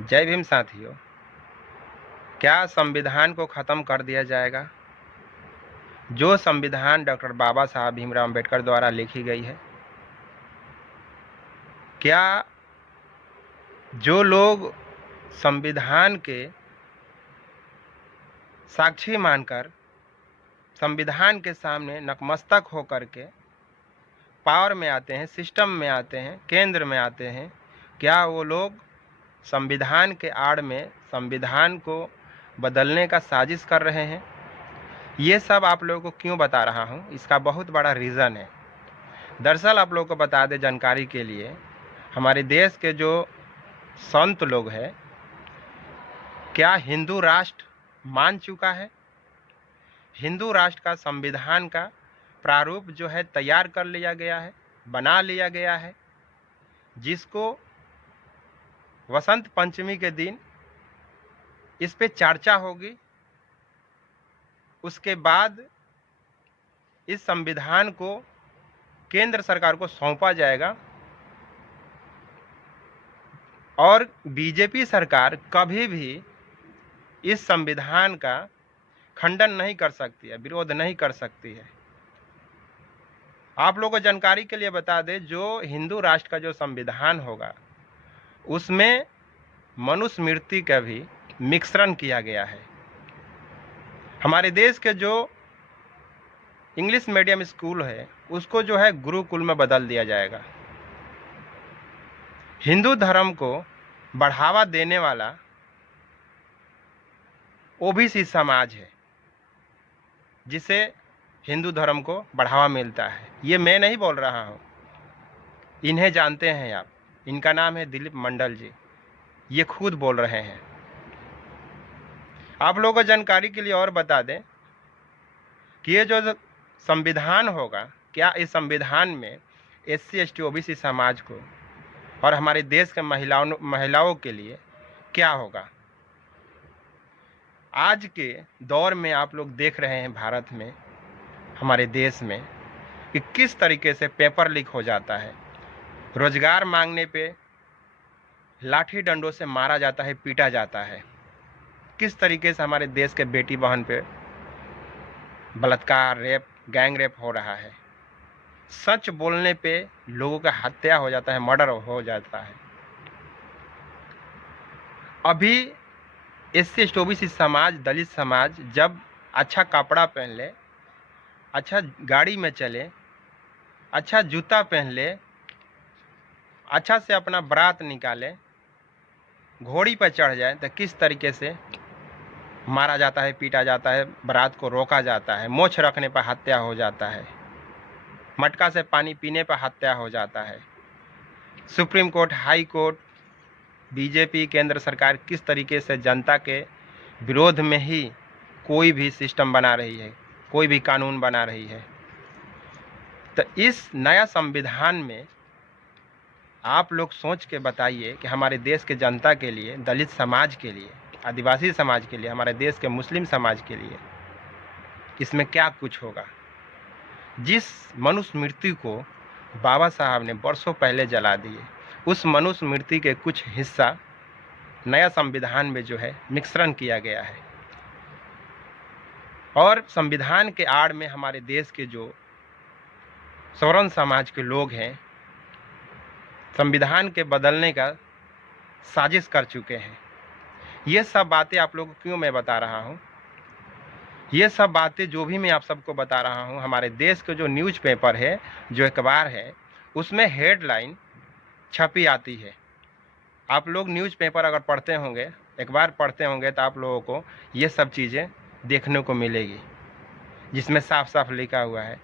जय भीम साथियों। क्या संविधान को ख़त्म कर दिया जाएगा? जो संविधान डॉक्टर बाबा साहब भीमराव अम्बेडकर द्वारा लिखी गई है, क्या जो लोग संविधान के साक्षी मानकर संविधान के सामने नतमस्तक होकर के पावर में आते हैं, सिस्टम में आते हैं, केंद्र में आते हैं, क्या वो लोग संविधान के आड़ में संविधान को बदलने का साजिश कर रहे हैं? ये सब आप लोगों को क्यों बता रहा हूँ, इसका बहुत बड़ा रीज़न है। दरअसल आप लोगों को बता दें जानकारी के लिए, हमारे देश के जो संत लोग हैं, क्या हिंदू राष्ट्र मान चुका है? हिंदू राष्ट्र का संविधान का प्रारूप जो है तैयार कर लिया गया है, बना लिया गया है, जिसको वसंत पंचमी के दिन इस पे चर्चा होगी। उसके बाद इस संविधान को केंद्र सरकार को सौंपा जाएगा और बीजेपी सरकार कभी भी इस संविधान का खंडन नहीं कर सकती है, विरोध नहीं कर सकती है। आप लोगों को जानकारी के लिए बता दें, जो हिंदू राष्ट्र का जो संविधान होगा उसमें मनुस्मृति का भी मिश्रण किया गया है। हमारे देश के जो इंग्लिश मीडियम स्कूल है उसको जो है गुरुकुल में बदल दिया जाएगा। हिंदू धर्म को बढ़ावा देने वाला ओबीसी समाज है, जिसे हिंदू धर्म को बढ़ावा मिलता है। ये मैं नहीं बोल रहा हूँ, इन्हें जानते हैं आप। इनका नाम है दिलीप मंडल जी, ये खुद बोल रहे हैं। आप लोगों को जानकारी के लिए और बता दें कि ये जो संविधान होगा, क्या इस संविधान में SC ST OBC समाज को और हमारे देश के महिलाओं के लिए क्या होगा? आज के दौर में आप लोग देख रहे हैं भारत में, हमारे देश में, कि किस तरीके से पेपर लीक हो जाता है। रोजगार मांगने पे लाठी डंडों से मारा जाता है, पीटा जाता है। किस तरीके से हमारे देश के बेटी बहन पे बलात्कार, रेप, गैंग रेप हो रहा है। सच बोलने पे लोगों का हत्या हो जाता है, मर्डर हो जाता है। अभी SC ST OBC समाज, दलित समाज जब अच्छा कपड़ा पहन ले, अच्छा गाड़ी में चले, अच्छा जूता पहन ले, अच्छा से अपना बारात निकाले, घोड़ी पर चढ़ जाए, तो किस तरीके से मारा जाता है, पीटा जाता है, बारात को रोका जाता है, मोछ रखने पर हत्या हो जाता है, मटका से पानी पीने पर हत्या हो जाता है। Supreme court, high court, BJP, केंद्र सरकार किस तरीके से जनता के विरोध में ही कोई भी सिस्टम बना रही है, कोई भी कानून बना रही है। तो इस नया संविधान में आप लोग सोच के बताइए कि हमारे देश के जनता के लिए, दलित समाज के लिए, आदिवासी समाज के लिए, हमारे देश के मुस्लिम समाज के लिए इसमें क्या कुछ होगा। जिस मनुस्मृति को बाबा साहब ने वर्षों पहले जला दिए, उस मनुस्मृति के कुछ हिस्सा नया संविधान में जो है मिश्रण किया गया है। और संविधान के आड़ में हमारे देश के जो सवर्ण समाज के लोग हैं, संविधान के बदलने का साजिश कर चुके हैं। ये सब बातें आप लोगों को क्यों मैं बता रहा हूँ? ये सब बातें जो भी मैं आप सबको बता रहा हूँ, हमारे देश के जो न्यूज़पेपर है, जो अखबार है, उसमें हेडलाइन छपी आती है। आप लोग न्यूज़पेपर अगर पढ़ते होंगे, अखबार पढ़ते होंगे, तो आप लोगों को ये सब चीज़ें देखने को मिलेगी, जिसमें साफ साफ लिखा हुआ है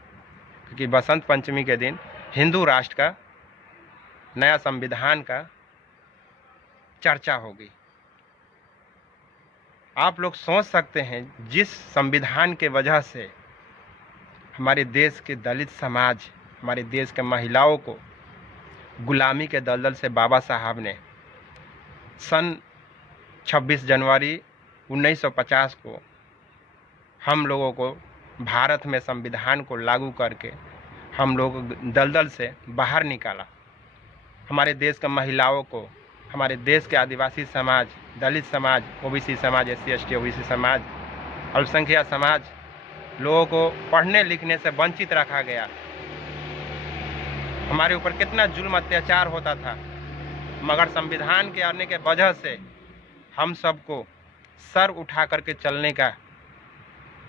कि बसंत पंचमी के दिन हिंदू राष्ट्र का नया संविधान का चर्चा होगी। आप लोग सोच सकते हैं, जिस संविधान के वजह से हमारे देश के दलित समाज, हमारे देश के महिलाओं को गुलामी के दलदल से बाबा साहब ने सन 26 जनवरी 1950 को हम लोगों को भारत में संविधान को लागू करके हम लोग दलदल से बाहर निकाला। हमारे देश के महिलाओं को, हमारे देश के आदिवासी समाज, दलित समाज, ओबीसी समाज, एससी एसटी ओबीसी समाज, अल्पसंख्यक समाज लोगों को पढ़ने लिखने से वंचित रखा गया। हमारे ऊपर कितना जुल्म अत्याचार होता था, मगर संविधान के आने के वजह से हम सबको सर उठा करके चलने का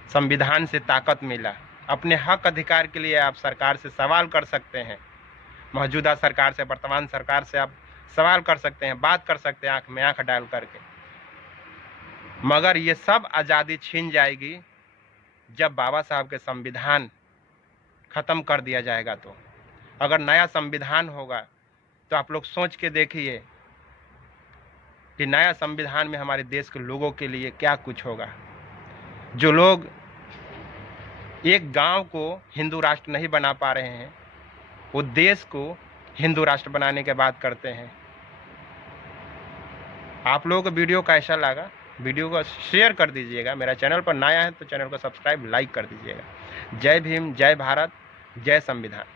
संविधान से ताकत मिला। अपने हक अधिकार के लिए आप सरकार से सवाल कर सकते हैं, मौजूदा सरकार से, वर्तमान सरकार से आप सवाल कर सकते हैं, बात कर सकते हैं आंख में आंख डाल करके। मगर ये सब आज़ादी छीन जाएगी जब बाबा साहब के संविधान खत्म कर दिया जाएगा। तो अगर नया संविधान होगा तो आप लोग सोच के देखिए कि नया संविधान में हमारे देश के लोगों के लिए क्या कुछ होगा। जो लोग एक गांव को हिंदू राष्ट्र नहीं बना पा रहे हैं, वो देश को हिंदू राष्ट्र बनाने की बात करते हैं। आप लोगों को वीडियो कैसा लगा, वीडियो को शेयर कर दीजिएगा। मेरा चैनल पर नया है तो चैनल को सब्सक्राइब, लाइक कर दीजिएगा। जय भीम, जय भारत, जय संविधान।